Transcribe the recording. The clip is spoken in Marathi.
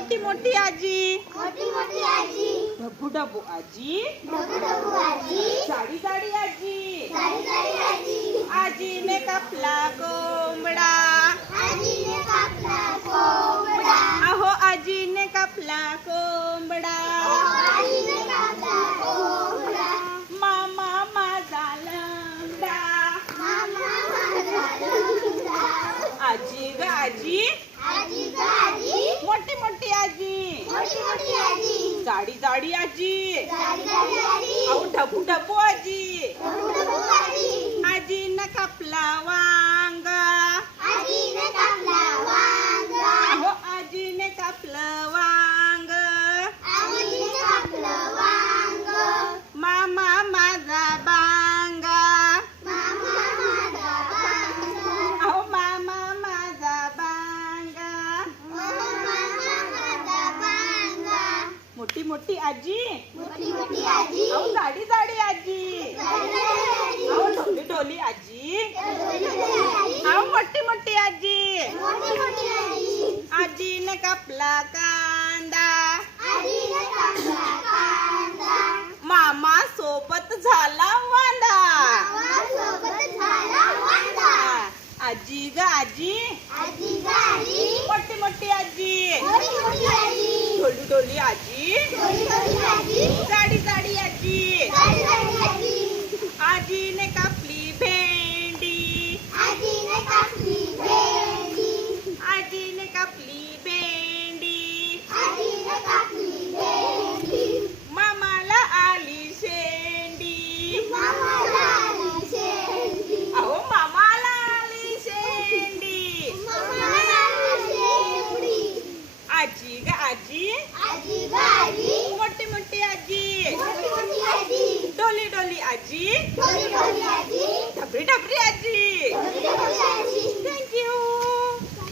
मोटी मोटी आजी मोटी मोटी आजी डब्बू डब्बू आजी डब्बू डब्बू आजी साड़ी साड़ी आजी साड़ी साड़ी आजी ओ, मा मा मा ओ, आजी ने कपला कोंबड़ा आजी ने कपला कोंबड़ा अहो आजी ने कपला कोंबड़ा आजी ने कपला कोंबड़ा मामा माझा लंबडा मामा माझा लंबडा आजी गाजी जारी जारी आजी ढपू ढपू आजी।, आजी आजी कापला वांग आजी आजीने कापलं मोठी मोठी आजी मोठी मोठी आजी आओ साडी साडी आजी आओ ढोली ढोली आजी आओ मोठी मोठी आजी मोठी मोठी आजी आजी ने कपला कांदा आजी ने कपला कांदा मामा सोबत झाला वांदा मामा सोबत झाला वांदा आजी ग आजी આજી જાડી જાડી આજી आजी आजी बाजी मोठी मोठी आजी मोठी मोठी आजी डोली डोली आजी डोली डोली आजी डबरी डबरी आजी